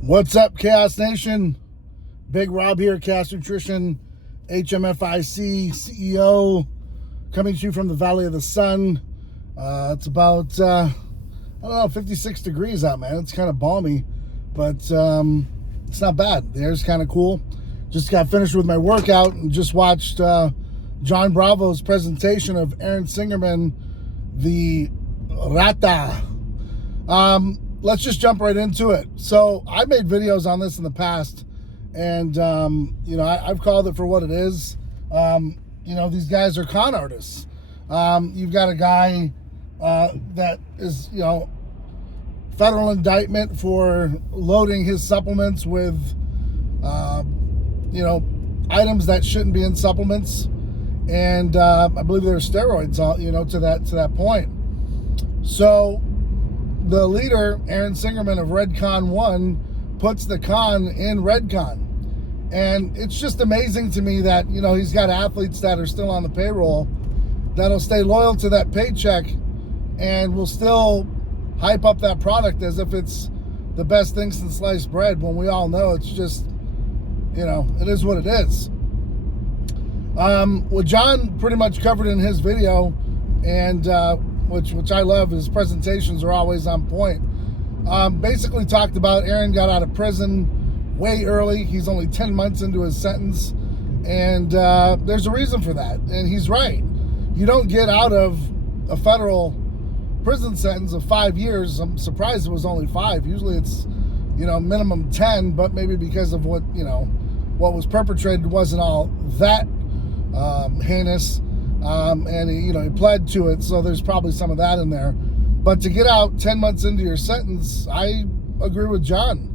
What's up, Chaos Nation? Big Rob here, Chaos Nutrition, HMFIC CEO, coming to you from the Valley of the Sun. It's about, 56 degrees out, man. It's kind of balmy, but it's not bad. The air's kind of cool. Just got finished with my workout and just watched John Bravo's presentation of Aaron Singerman, the Rata. Let's just jump right into it. So I made videos on this in the past, and I've called it for what it is. These guys are con artists. You've got a guy that is, federal indictment for loading his supplements with, items that shouldn't be in supplements, and I believe there are steroids, to that point. So the leader, Aaron Singerman of Redcon 1, puts the con in Redcon. And it's just amazing to me that, he's got athletes that are still on the payroll that'll stay loyal to that paycheck and will still hype up that product as if it's the best thing since sliced bread, when we all know it's just, it is what it is. What John pretty much covered in his video, and which I love, his presentations are always on point. Basically talked about Aaron got out of prison way early. He's only 10 months into his sentence, and there's a reason for that, and he's right. You don't get out of a federal prison sentence of 5 years. I'm surprised it was only 5. Usually it's, minimum 10, but maybe because of what was perpetrated wasn't all that heinous. And he pled to it, so there's probably some of that in there. But to get out 10 months into your sentence, I agree with John.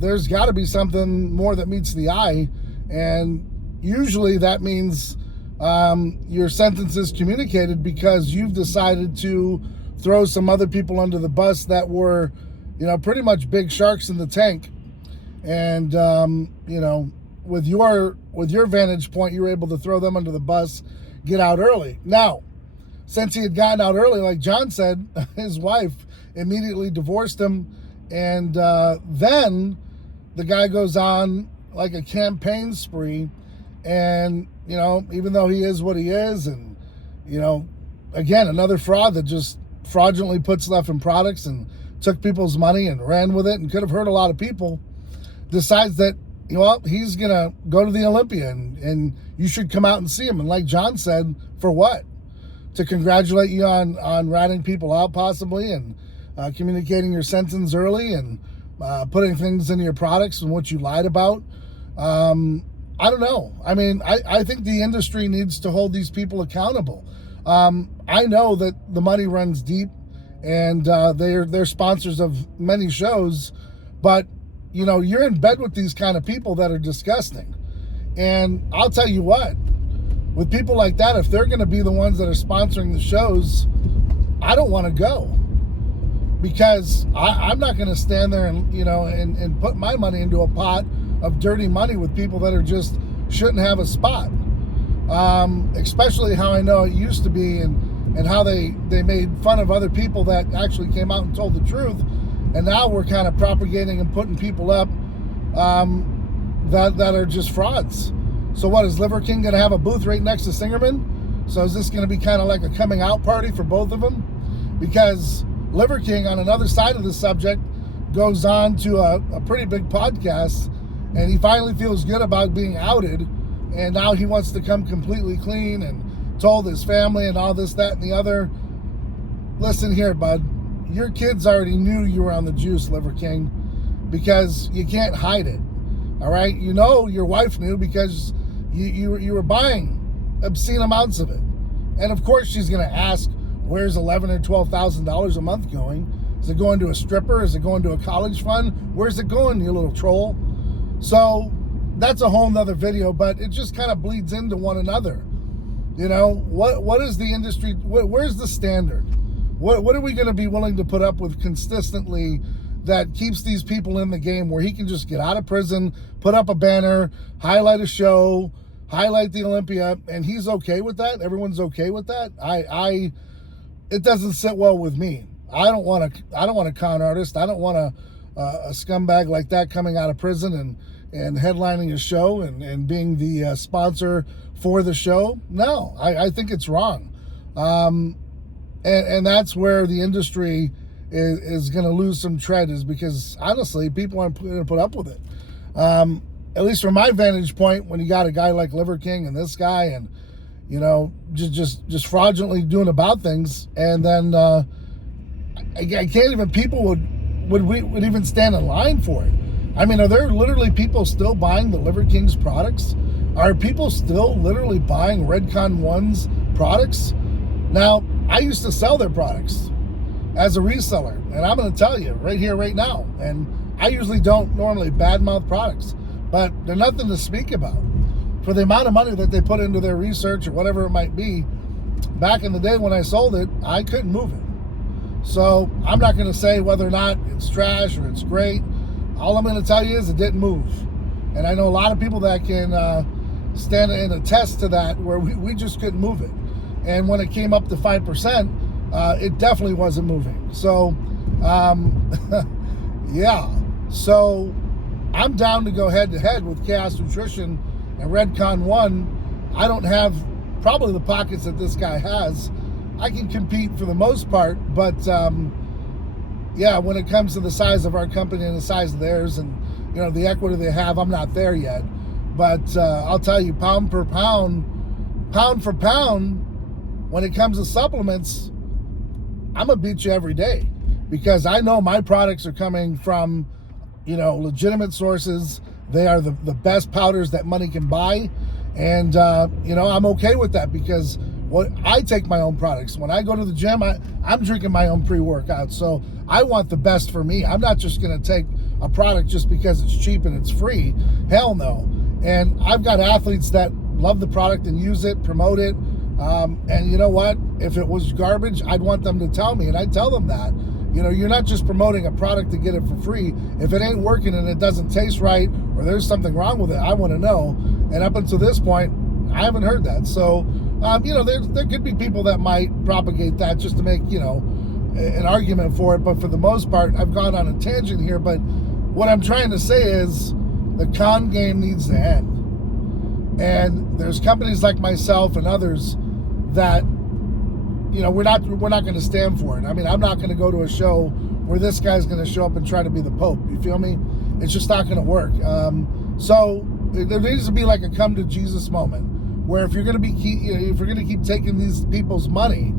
There's got to be something more that meets the eye, and usually that means your sentence is communicated because you've decided to throw some other people under the bus that were, pretty much big sharks in the tank. And with your vantage point, you were able to throw them under the bus, get out early. Now, since he had gotten out early, like John said, his wife immediately divorced him, and then the guy goes on like a campaign spree, and even though he is what he is, and again, another fraud that just fraudulently put stuff in products and took people's money and ran with it and could have hurt a lot of people, decides that he's going to go to the Olympia and you should come out and see him. And like John said, for what? To congratulate you on ratting people out possibly, and communicating your sentence early, and putting things into your products and what you lied about. I don't know. I mean, I think the industry needs to hold these people accountable. I know that the money runs deep, and they're sponsors of many shows, but you're in bed with these kind of people that are disgusting. And I'll tell you what, with people like that, if they're going to be the ones that are sponsoring the shows, I don't want to go, because I'm not going to stand there and, and put my money into a pot of dirty money with people that are just shouldn't have a spot. Especially how I know it used to be, and how they made fun of other people that actually came out and told the truth. And now we're kind of propagating and putting people up that are just frauds. So what, is Liverking going to have a booth right next to Singerman? So is this going to be kind of like a coming out party for both of them? Because Liverking, on another side of the subject, goes on to a pretty big podcast, and he finally feels good about being outed, and now he wants to come completely clean and told his family and all this, that, and the other. Listen here, bud. Your kids already knew you were on the juice, Liverking, because you can't hide it. All right? Your wife knew because you were buying obscene amounts of it. And of course she's going to ask, where's $11,000 or $12,000 a month going? Is it going to a stripper? Is it going to a college fund? Where's it going, you little troll? So that's a whole nother video, but it just kind of bleeds into one another. You know, what is the industry? Where's the standard? What are we going to be willing to put up with consistently that keeps these people in the game, where he can just get out of prison, put up a banner, highlight a show, highlight the Olympia, and he's okay with that? Everyone's okay with that? It doesn't sit well with me. I don't want a con artist. I don't want a scumbag like that coming out of prison and headlining a show and being the sponsor for the show. No, I think it's wrong. And that's where the industry is going to lose some tread, is because honestly, people aren't going to put up with it. At least from my vantage point, when you got a guy like Liver King and this guy, and you know, just fraudulently doing about things, and then I can't even, people would even stand in line for it. I mean, are there literally people still buying the Liver King's products? Are people still literally buying Redcon 1's products? Now, I used to sell their products as a reseller, and I'm going to tell you right here, right now, and I usually don't normally badmouth products, but they're nothing to speak about. For the amount of money that they put into their research or whatever it might be, back in the day when I sold it, I couldn't move it. So I'm not going to say whether or not it's trash or it's great. All I'm going to tell you is it didn't move. And I know a lot of people that can stand and attest to that, where we just couldn't move it. And when it came up to 5%, it definitely wasn't moving. So, yeah. So I'm down to go head-to-head with Chaos Nutrition and Redcon 1. I don't have probably the pockets that this guy has. I can compete for the most part, but yeah, when it comes to the size of our company and the size of theirs, and you know, the equity they have, I'm not there yet. But I'll tell you, pound for pound, when it comes to supplements, I'm gonna beat you every day, because I know my products are coming from, you know, legitimate sources. They are the best powders that money can buy, and you know, I'm okay with that, because I take my own products. When I go to the gym, I'm drinking my own pre-workout. So I want the best for me. I'm not just going to take a product just because it's cheap and it's free. Hell no. And I've got athletes that love the product and use it, promote it. And you know what? If it was garbage, I'd want them to tell me, and I'd tell them that. You know, you're not just promoting a product to get it for free. If it ain't working and it doesn't taste right, or there's something wrong with it, I want to know. And up until this point, I haven't heard that. So, you know, there could be people that might propagate that just to make, you know, an argument for it. But for the most part, I've gone on a tangent here. But what I'm trying to say is the con game needs to end. And there's companies like myself and others that, you know, we're not going to stand for it. I mean, I'm not going to go to a show where this guy's going to show up and try to be the Pope. You feel me? It's just not going to work. So there needs to be like a come to Jesus moment, where if you're going to keep taking these people's money,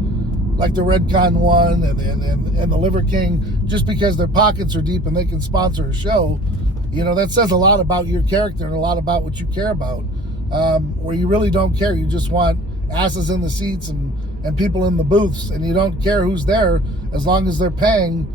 like the Redcon 1 and the Liver King, just because their pockets are deep and they can sponsor a show, you know, that says a lot about your character and a lot about what you care about. Where you really don't care, you just want asses in the seats and people in the booths, and you don't care who's there, as long as they're paying,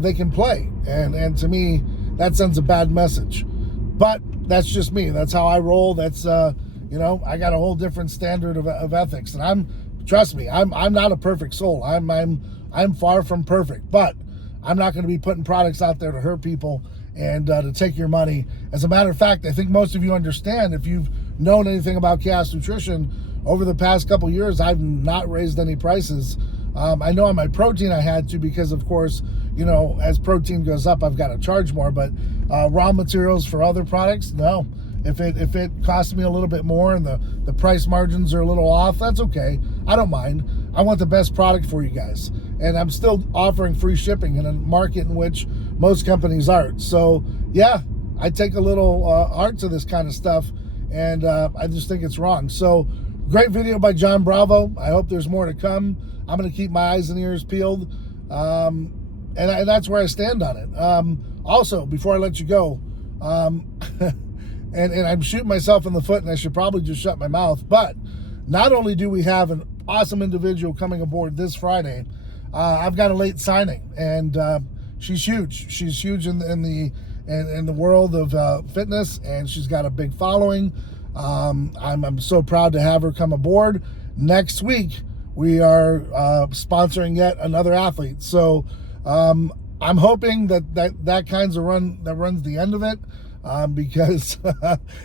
they can play. And to me, that sends a bad message. But that's just me. That's how I roll. That's you know, I got a whole different standard of ethics, and trust me, I'm not a perfect soul. I'm far from perfect, but I'm not going to be putting products out there to hurt people and to take your money. As a matter of fact, I think most of you understand, if you've known anything about Chaos Nutrition over the past couple years, I've not raised any prices. I know on my protein I had to, because of course, you know, as protein goes up, I've got to charge more. But raw materials for other products, no. If it costs me a little bit more and the price margins are a little off, that's okay. I don't mind. I want the best product for you guys. And I'm still offering free shipping in a market in which most companies aren't. So yeah, I take a little art to this kind of stuff, and I just think it's wrong. So great video by John Bravo. I hope there's more to come. I'm going to keep my eyes and ears peeled. And that's where I stand on it. Also, before I let you go, and I'm shooting myself in the foot, and I should probably just shut my mouth. But not only do we have an awesome individual coming aboard this Friday, I've got a late signing, and she's huge. She's huge in the world of fitness, and she's got a big following. I'm so proud to have her come aboard. Next week, we are sponsoring yet another athlete. So I'm hoping that kinds of run that runs the end of it, because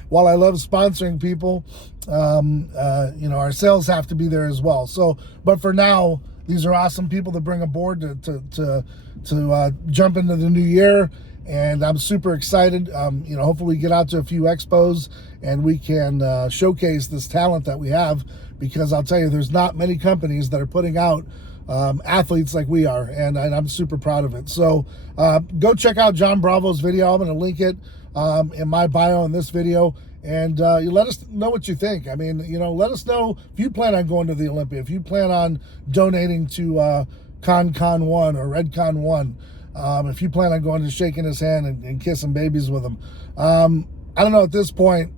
while I love sponsoring people, our sales have to be there as well. So, but for now, these are awesome people to bring aboard to jump into the new year. And I'm super excited. Hopefully we get out to a few expos and we can showcase this talent that we have, because I'll tell you, there's not many companies that are putting out athletes like we are, and I'm super proud of it. So go check out John Bravo's video. I'm going to link it in my bio in this video, and you let us know what you think. I mean, let us know if you plan on going to the Olympia, if you plan on donating to Con 1 or Red Con 1, if you plan on going and shaking his hand and kissing babies with him. I don't know at this point.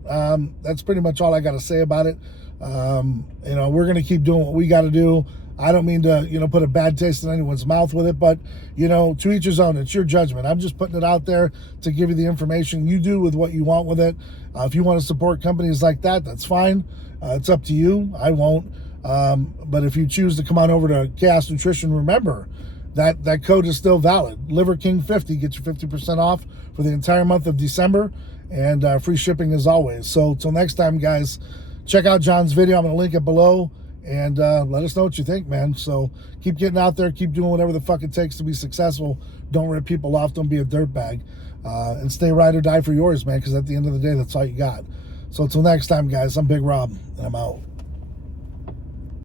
That's pretty much all I got to say about it. We're going to keep doing what we got to do. I don't mean to, put a bad taste in anyone's mouth with it, but, to each his own. It's your judgment. I'm just putting it out there to give you the information. You do with what you want with it. If you want to support companies like that, that's fine. It's up to you. I won't. But if you choose to come on over to Chaos Nutrition, remember that code is still valid. Liverking 50 gets you 50% off for the entire month of December, and free shipping as always. So till next time, guys, check out John's video. I'm going to link it below, and let us know what you think, man. So keep getting out there, keep doing whatever the fuck it takes to be successful. Don't rip people off, don't be a dirtbag, and stay ride or die for yours, man, because at the end of the day, that's all you got. So until next time, guys, I'm Big Rob, and I'm out.